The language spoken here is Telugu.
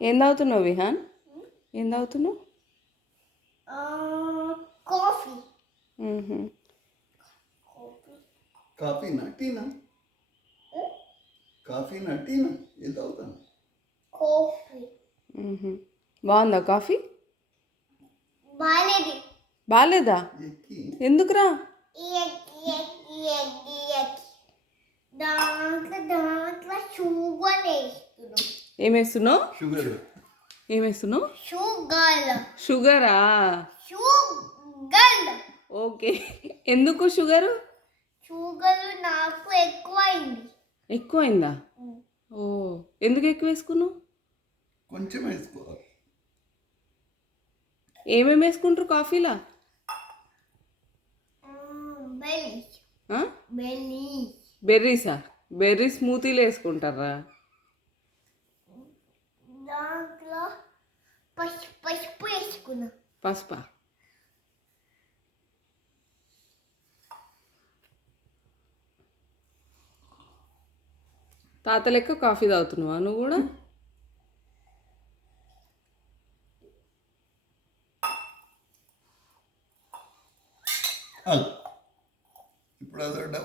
ఏం తాగుతున్నావు విహాన్? ఏం తాగుతున్నావు? కాఫీ. మ్మ్హ. కాఫీనా టీనా? కాఫీనా టీనా? ఏం తాగుతాను? కాఫీ మ్మ్హ. బాగుందా కాఫీ? బాలేదు. బాగాలేదా? ఎక్కి ఎందుకురా? దాంట్లో షుగర్ వేస్తున్నాం. ఏమేస్తున్నావు? షుగర్. ఏమేస్తున్నావు? షుగర్. షుగరా? షుగర్. ఓకే. ఎందుకు షుగరు? షుగర్ నాకు ఎక్కువైంది. ఎక్కువైందా? ఓ, ఎందుకు ఎక్కువ వేసుకున్నావు? కొంచెం వేసుకోవాలి. ఏమేమి వేసుకుంటారు కాఫీలా? బెల్లీస్. ఆ? బెల్లీస్. బెర్రీసా? బెర్రీ స్మూతీలు వేసుకుంటారా? దాంట్లో పసుపు వేసుకున్నా. పసుపా? తాత లెక్క కాఫీ తాగుతున్నావా నువ్వు కూడా? ఇప్పుడు అదొడ్డ